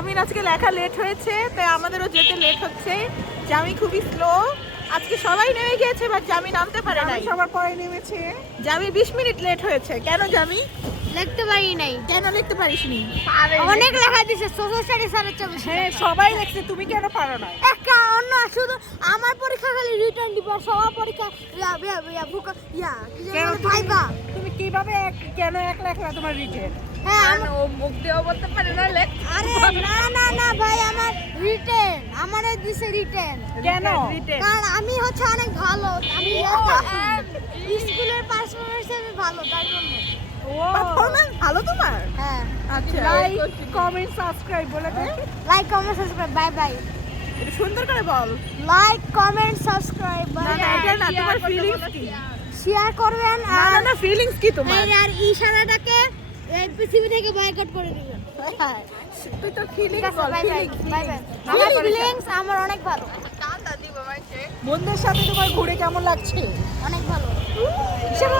জামিন আজকে লেখা লেট হয়েছে, তাই আমাদেরও যেতে লেট হচ্ছে। জামি খুবই স্লো, আজকে সবাই নেমে গিয়েছে বাট জামি নামতে পারে নাই। সবার পরে নেমেছে। জামি 20 মিনিট লেট হয়েছে। কেন জামি? লিখতে পারি নাই। কেন লিখতে পারিসনি? অনেক লেখা দিছে সোশ্যাল স্টাডিজ আর হচ্ছে হ্যাঁ সবাই লিখছে, তুমি কেন পারো না? একটা অন্য শুধু আমার পরীক্ষা খালি রিটার্ন দিব আর সবার পরীক্ষা ভাইবা। তুমি কিভাবে কেন এক লেখলা তোমার রিটেন? হ্যাঁ ও মুখ দিয়েও বলতে পারে না লেখ। আরে না না না ভাই আমার রিটেন আমারে দিছে রিটেন। কেন? কারণ আমি হচ্ছে অনেক ভালো, আমি স্কুলের পারফরম্যান্সে আমি ভালো তার জন্য। পারফরম্যান্স ভালো তোমার? হ্যাঁ আচ্ছা, লাইক কমেন্ট সাবস্ক্রাইব বলে দে। Like comment subscribe bye bye. এটা সুন্দর করে বল। লাইক কমেন্ট সাবস্ক্রাইব না না, এটা না, তোমার ফিলিংস কি? শেয়ার করবেন না না আর না, ফিলিংস কি তোমার? আর ইশারাটাকে এই পৃথিবী থেকে বয়কট করে দিবেন। তুই তো ফিলিংস ঠিক আছে বল। Bye bye bye bye. আমার ফিলিংস আমার অনেক ভালো, টাটা দিব মাইকে। বন্ধুদের সাথে তোমার ঘুরে কেমন লাগছে? অনেক ভালো। ইশারা